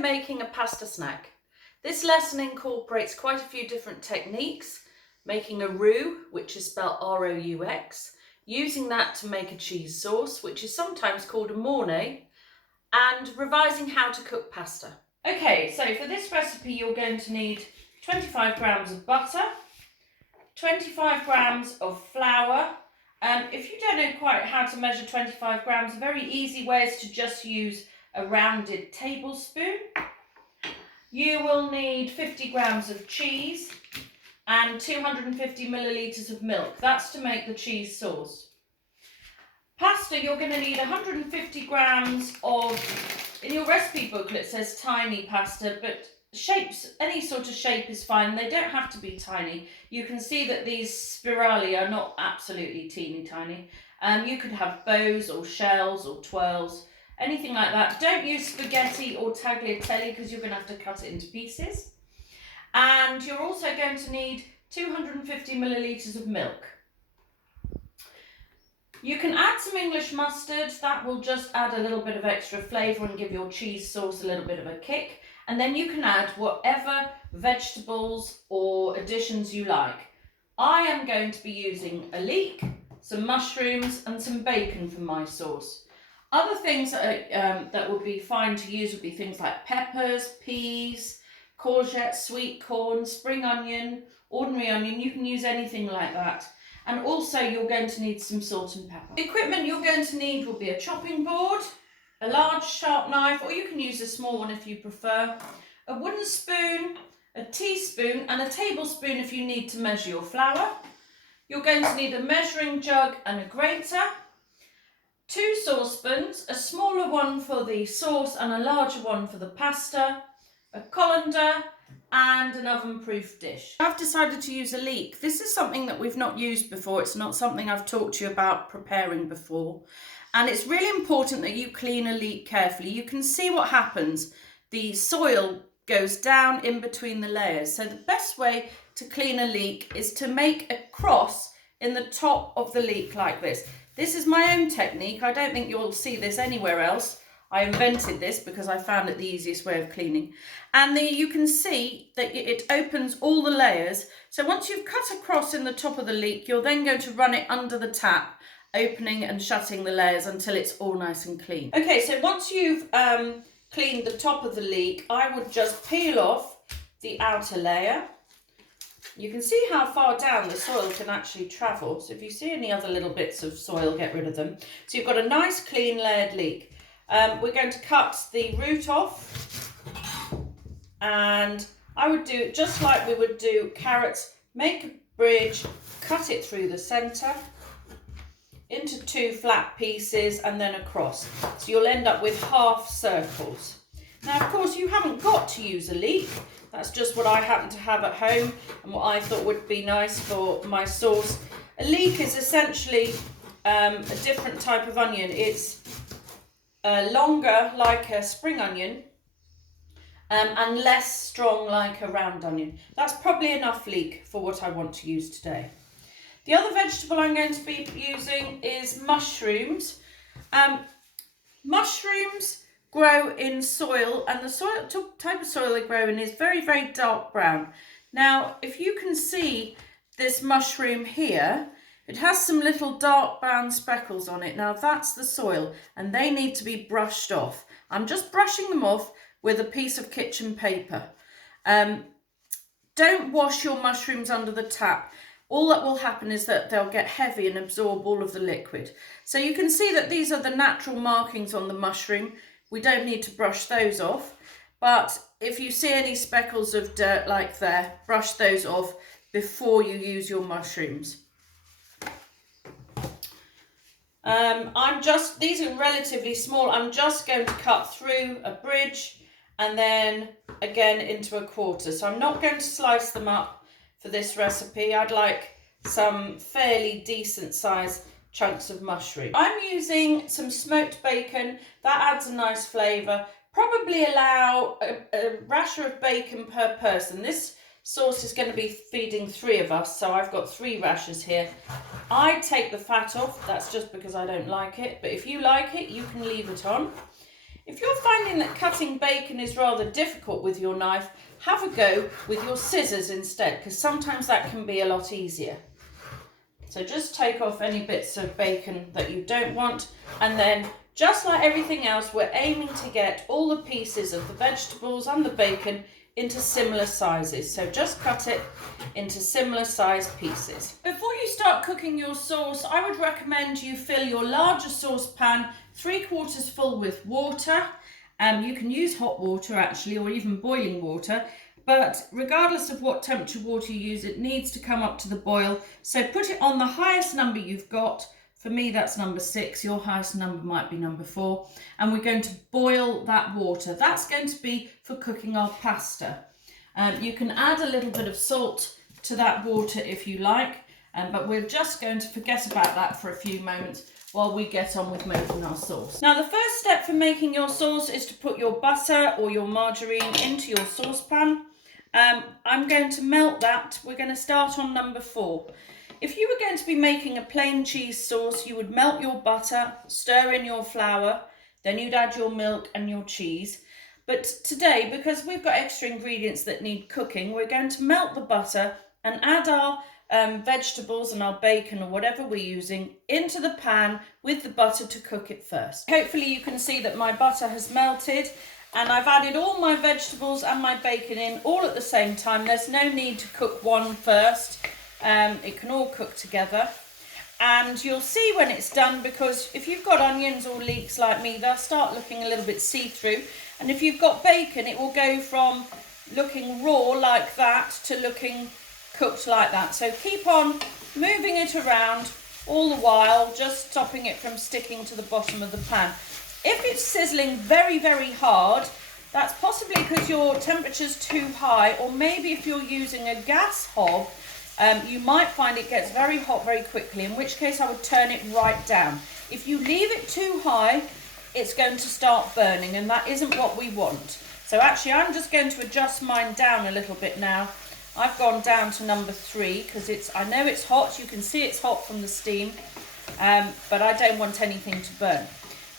making a pasta snack. This lesson incorporates quite a few different techniques, making a roux, which is spelled R-O-U-X, using that to make a cheese sauce, which is sometimes called a mornay, and revising how to cook pasta. Okay, so for this recipe you're going to need 25 grams of butter, 25 grams of flour. If you don't know quite how to measure 25 grams, a very easy way is to just use a rounded tablespoon. You will need 50 grams of cheese and 250 millilitres of milk. That's to make the cheese sauce. Pasta, you're going to need 150 grams of, in your recipe booklet it says tiny pasta, but shapes, any sort of shape is fine. They don't have to be tiny. You can see that these spirali are not absolutely teeny tiny. You could have bows or shells or twirls, anything like that. Don't use spaghetti or tagliatelle because you're going to have to cut it into pieces. And you're also going to need 250 millilitres of milk. You can add some English mustard. That will just add a little bit of extra flavour and give your cheese sauce a little bit of a kick. And then you can add whatever vegetables or additions you like. I am going to be using a leek, some mushrooms and some bacon for my sauce. Other things that would be fine to use would be things like peppers, peas, courgette, sweet corn, spring onion, ordinary onion. You can use anything like that. And also you're going to need some salt and pepper. The equipment you're going to need will be a chopping board, a large sharp knife, or you can use a small one if you prefer, a wooden spoon, a teaspoon and a tablespoon if you need to measure your flour. You're going to need a measuring jug and a grater, 2 saucepans, a smaller one for the sauce and a larger one for the pasta, a colander and an oven-proof dish. I've decided to use a leek. This is something that we've not used before. It's not something I've talked to you about preparing before. And it's really important that you clean a leek carefully. You can see what happens. The soil goes down in between the layers. So the best way to clean a leek is to make a cross in the top of the leek like this. This is my own technique. I don't think you'll see this anywhere else. I invented this because I found it the easiest way of cleaning. And you can see that it opens all the layers. So once you've cut across in the top of the leek, you're then going to run it under the tap, opening and shutting the layers until it's all nice and clean. Okay, so once you've cleaned the top of the leek, I would just peel off the outer layer. You can see how far down the soil can actually travel. So if you see any other little bits of soil, get rid of them. So you've got a nice clean layered leek. We're going to cut the root off, and I would do it just like we would do carrots. Make a bridge, cut it through the centre into 2 flat pieces and then across. So you'll end up with half circles. Now, of course, you haven't got to use a leek. That's just what I happen to have at home and what I thought would be nice for my sauce. A leek is essentially a different type of onion. It's longer like a spring onion and less strong like a round onion. That's probably enough leek for what I want to use today. The other vegetable I'm going to be using is mushrooms. Mushrooms grow in soil, and the type of soil they grow in is very, very dark brown. Now, if you can see this mushroom here, it has some little dark brown speckles on it. Now that's the soil and they need to be brushed off. I'm just brushing them off with a piece of kitchen paper. Don't wash your mushrooms under the tap. All that will happen is that they'll get heavy and absorb all of the liquid. So you can see that these are the natural markings on the mushroom. We don't need to brush those off. But if you see any speckles of dirt like there, brush those off before you use your mushrooms. These are relatively small. I'm just going to cut through a bridge and then again into a quarter. So I'm not going to slice them up for this recipe. I'd like some fairly decent size chunks of mushroom. I'm using some smoked bacon. That adds a nice flavour. Probably allow a rasher of bacon per person. This sauce is going to be feeding 3 of us, so I've got 3 rashers here. I take the fat off. That's just because I don't like it, but if you like it, you can leave it on. If you're finding that cutting bacon is rather difficult with your knife, have a go with your scissors instead, because sometimes that can be a lot easier. So just take off any bits of bacon that you don't want, and then just like everything else, we're aiming to get all the pieces of the vegetables and the bacon into similar sizes. So just cut it into similar sized pieces. Before you start cooking your sauce, I would recommend you fill your larger saucepan 3/4 full with water. You can use hot water actually, or even boiling water. But regardless of what temperature water you use, it needs to come up to the boil. So put it on the highest number you've got. For me, that's number 6. Your highest number might be number 4. And we're going to boil that water. That's going to be for cooking our pasta. You can add a little bit of salt to that water if you like. But we're just going to forget about that for a few moments while we get on with making our sauce. Now, the first step for making your sauce is to put your butter or your margarine into your saucepan. I'm going to melt that. We're going to start on number 4. If you were going to be making a plain cheese sauce, you would melt your butter, stir in your flour, then you'd add your milk and your cheese. But today, because we've got extra ingredients that need cooking, we're going to melt the butter and add our vegetables and our bacon or whatever we're using into the pan with the butter to cook it first. Hopefully you can see that my butter has melted, and I've added all my vegetables and my bacon in all at the same time. There's no need to cook one first. It can all cook together. And you'll see when it's done, because if you've got onions or leeks like me, they'll start looking a little bit see-through. And if you've got bacon, it will go from looking raw like that to looking cooked like that. So keep on moving it around all the while, just stopping it from sticking to the bottom of the pan. If it's sizzling very, very hard, that's possibly because your temperature's too high, or maybe if you're using a gas hob, you might find it gets very hot very quickly, in which case I would turn it right down. If you leave it too high, it's going to start burning, and that isn't what we want. So actually I'm just going to adjust mine down a little bit now. I've gone down to number 3 because I know it's hot. You can see it's hot from the steam, but I don't want anything to burn.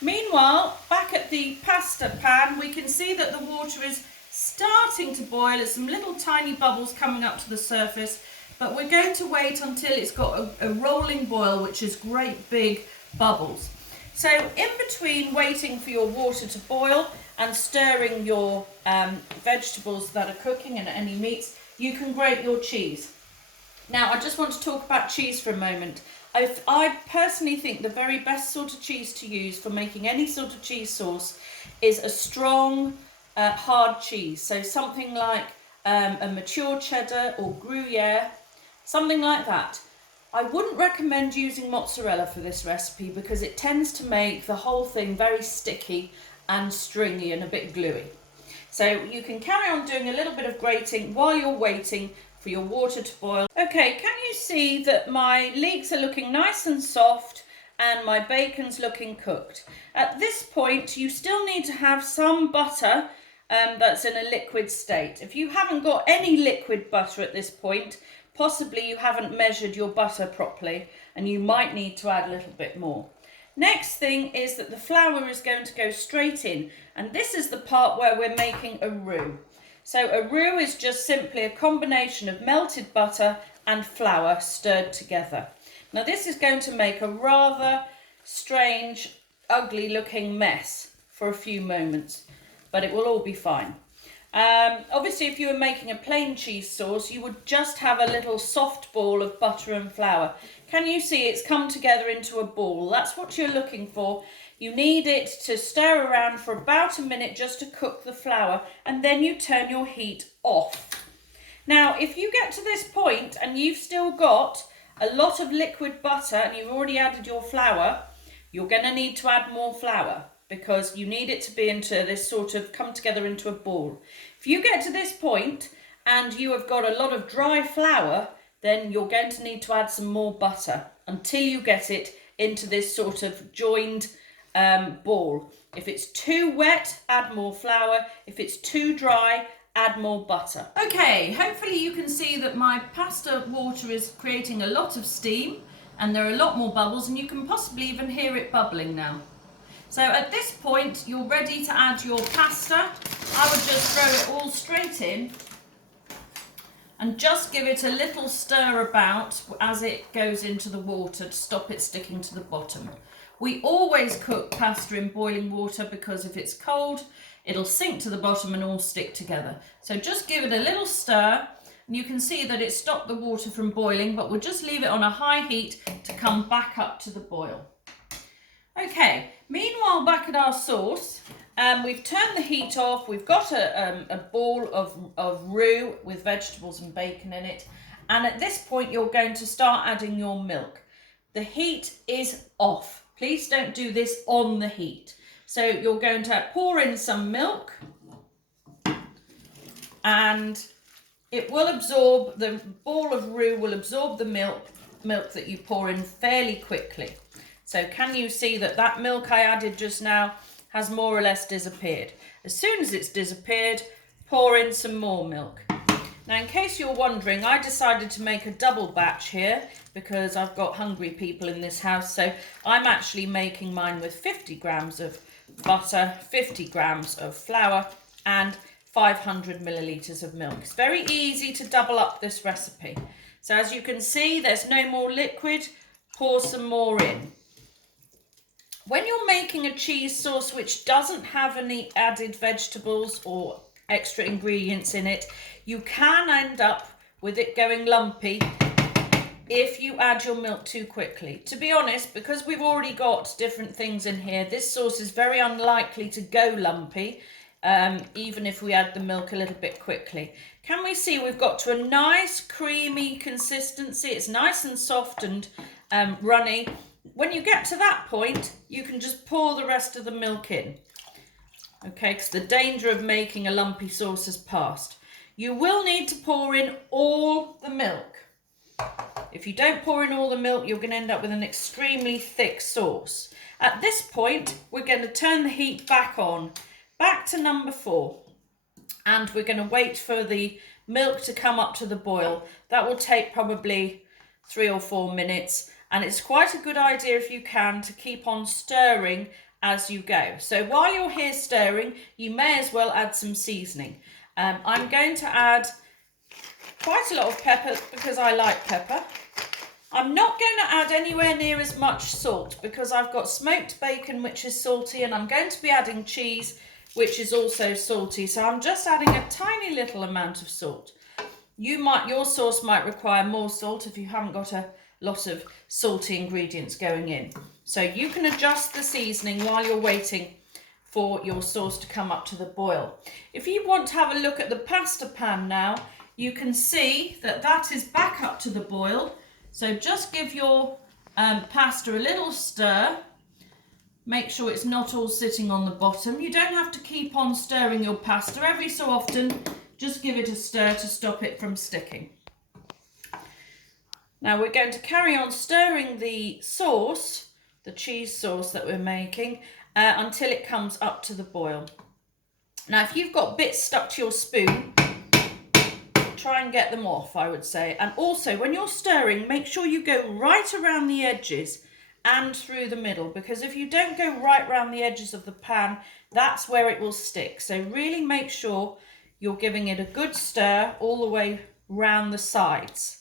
Meanwhile, back at the pasta pan, we can see that the water is starting to boil. There's some little tiny bubbles coming up to the surface, but we're going to wait until it's got a rolling boil, which is great big bubbles. So in between waiting for your water to boil and stirring your vegetables that are cooking and any meats, you can grate your cheese. Now, I just want to talk about cheese for a moment. I personally think the very best sort of cheese to use for making any sort of cheese sauce is a strong, hard cheese. So something like a mature cheddar or Gruyere, something like that. I wouldn't recommend using mozzarella for this recipe because it tends to make the whole thing very sticky and stringy and a bit gluey. So you can carry on doing a little bit of grating while you're waiting for your water to boil. Okay, can you see that my leeks are looking nice and soft and my bacon's looking cooked? At this point, you still need to have some butter that's in a liquid state. If you haven't got any liquid butter at this point, possibly you haven't measured your butter properly and you might need to add a little bit more. Next thing is that the flour is going to go straight in, and this is the part where we're making a roux. So a roux is just simply a combination of melted butter and flour stirred together. Now this is going to make a rather strange, ugly looking mess for a few moments, but it will all be fine. Obviously, if you were making a plain cheese sauce, you would just have a little soft ball of butter and flour. Can you see it's come together into a ball? That's what you're looking for. You need it to stir around for about a minute just to cook the flour, and then you turn your heat off. Now, if you get to this point and you've still got a lot of liquid butter and you've already added your flour, you're going to need to add more flour, because you need it to be into this sort of come together into a ball. If you get to this point and you have got a lot of dry flour, then you're going to need to add some more butter until you get it into this sort of joined ball. If it's too wet, add more flour. If it's too dry, add more butter. Okay, hopefully you can see that my pasta water is creating a lot of steam and there are a lot more bubbles, and you can possibly even hear it bubbling now. So at this point, you're ready to add your pasta. I would just throw it all straight in and just give it a little stir about as it goes into the water to stop it sticking to the bottom. We always cook pasta in boiling water because if it's cold, it'll sink to the bottom and all stick together. So just give it a little stir, and you can see that it stopped the water from boiling, but we'll just leave it on a high heat to come back up to the boil. Okay, meanwhile back at our sauce, we've turned the heat off. We've got a bowl of roux with vegetables and bacon in it. And at this point, you're going to start adding your milk. The heat is off. Please don't do this on the heat. So you're going to pour in some milk and it will absorb, the bowl of roux will absorb the milk that you pour in fairly quickly. So can you see that that milk I added just now has more or less disappeared? As soon as it's disappeared, pour in some more milk. Now, in case you're wondering, I decided to make a double batch here because I've got hungry people in this house. So I'm actually making mine with 50 grams of butter, 50 grams of flour and 500 millilitres of milk. It's very easy to double up this recipe. So as you can see, there's no more liquid. Pour some more in. When you're making a cheese sauce which doesn't have any added vegetables or extra ingredients in it, you can end up with it going lumpy if you add your milk too quickly. To be honest, because we've already got different things in here, this sauce is very unlikely to go lumpy, even if we add the milk a little bit quickly. Can we see we've got to a nice creamy consistency? It's nice and soft and runny. When you get to that point, you can just pour the rest of the milk in. Okay, because the danger of making a lumpy sauce has passed. You will need to pour in all the milk. If you don't pour in all the milk, you're going to end up with an extremely thick sauce. At this point, we're going to turn the heat back on, back to number 4. And we're going to wait for the milk to come up to the boil. That will take probably 3 or 4 minutes. And it's quite a good idea, if you can, to keep on stirring as you go. So while you're here stirring, you may as well add some seasoning. I'm going to add quite a lot of pepper because I like pepper. I'm not going to add anywhere near as much salt because I've got smoked bacon, which is salty, and I'm going to be adding cheese, which is also salty. So I'm just adding a tiny little amount of salt. Your sauce might require more salt if you haven't got a lot of salty ingredients going in. So you can adjust the seasoning while you're waiting for your sauce to come up to the boil. If you want to have a look at the pasta pan now, you can see that that is back up to the boil. So just give your pasta a little stir. Make sure it's not all sitting on the bottom. You don't have to keep on stirring your pasta. Every so often, just give it a stir to stop it from sticking. Now we're going to carry on stirring the sauce, the cheese sauce that we're making, until it comes up to the boil. Now if you've got bits stuck to your spoon, try and get them off, I would say. And also when you're stirring, make sure you go right around the edges and through the middle, because if you don't go right around the edges of the pan, that's where it will stick. So really make sure you're giving it a good stir all the way round the sides.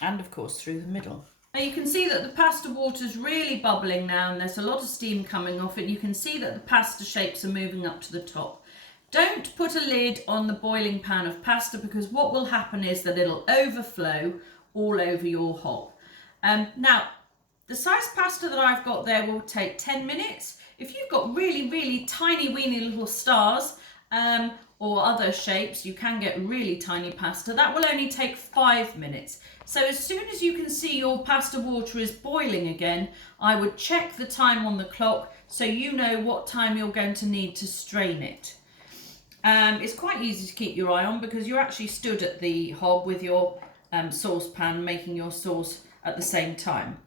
And of course through the middle. Now you can see that the pasta water is really bubbling now and there's a lot of steam coming off it. You can see that the pasta shapes are moving up to the top. Don't put a lid on the boiling pan of pasta because what will happen is that it'll overflow all over your hob. Now the size pasta that I've got there will take 10 minutes. If you've got really, really tiny weeny little stars or other shapes, you can get really tiny pasta. That will only take 5 minutes. So as soon as you can see your pasta water is boiling again, I would check the time on the clock so you know what time you're going to need to strain it. It's quite easy to keep your eye on because you're actually stood at the hob with your saucepan making your sauce at the same time.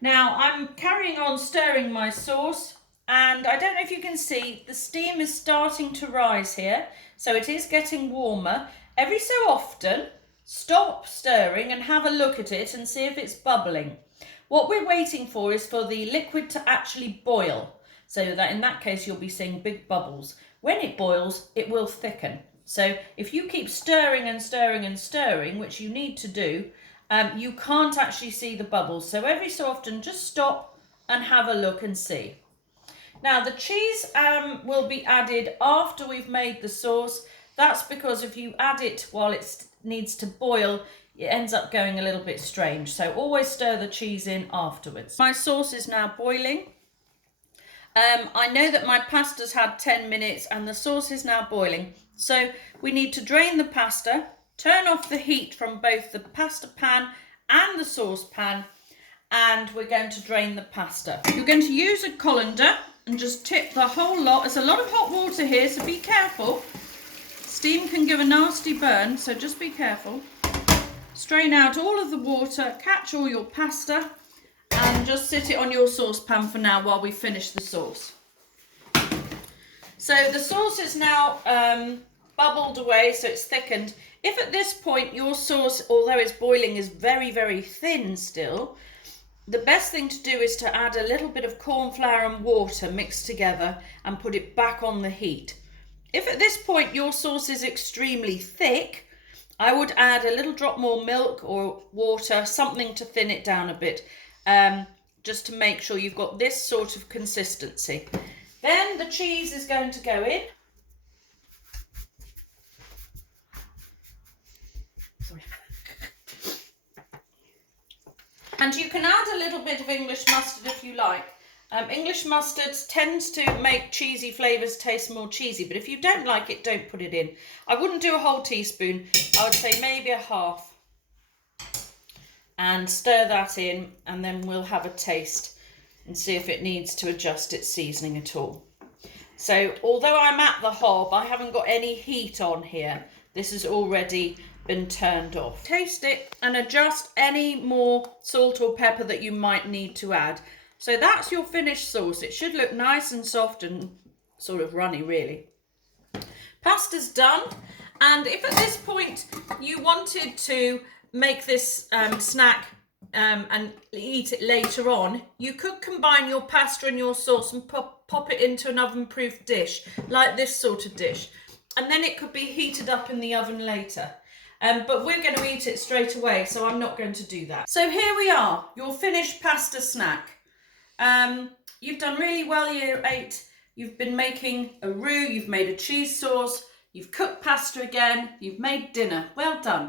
Now I'm carrying on stirring my sauce, and I don't know if you can see the steam is starting to rise here, so it is getting warmer. Every so often stop stirring and have a look at it and see if it's bubbling. What we're waiting for is for the liquid to actually boil. so that in that case you'll be seeing big bubbles. When it boils, it will thicken. So if you keep stirring and stirring and stirring, which you need to do, you can't actually see the bubbles. So every so often, just stop and have a look and see. Now the cheese will be added after we've made the sauce. That's because if you add it while it needs to boil, it ends up going a little bit strange. So always stir the cheese in afterwards. My sauce is now boiling. I know that my pasta's had 10 minutes and the sauce is now boiling. So we need to drain the pasta, turn off the heat from both the pasta pan and the saucepan, and we're going to drain the pasta. You're going to use a colander and just tip the whole lot. There's a lot of hot water here, so be careful. Steam can give a nasty burn, so just be careful. Strain out all of the water, catch all your pasta, and just sit it on your saucepan for now while we finish the sauce. So the sauce is now bubbled away, so it's thickened. If at this point your sauce, although it's boiling, is very, very thin still, the best thing to do is to add a little bit of corn flour and water mixed together and put it back on the heat. If at this point your sauce is extremely thick, I would add a little drop more milk or water, something to thin it down a bit, just to make sure you've got this sort of consistency. Then the cheese is going to go in. Sorry. And you can add a little bit of English mustard if you like. English mustard tends to make cheesy flavours taste more cheesy, but if you don't like it, don't put it in. I wouldn't do a whole teaspoon. I would say maybe a half. And stir that in, and then we'll have a taste and see if it needs to adjust its seasoning at all. So although I'm at the hob, I haven't got any heat on here. This has already been turned off. Taste it and adjust any more salt or pepper that you might need to add. So that's your finished sauce. It should look nice and soft and sort of runny, really. Pasta's done. And if at this point you wanted to make this snack and eat it later on, you could combine your pasta and your sauce and pop it into an oven-proof dish, like this sort of dish. And then it could be heated up in the oven later. But we're going to eat it straight away, so I'm not going to do that. So here we are, your finished pasta snack. You've done really well, Year 8. You've been making a roux, you've made a cheese sauce, you've cooked pasta again, you've made dinner. Well done.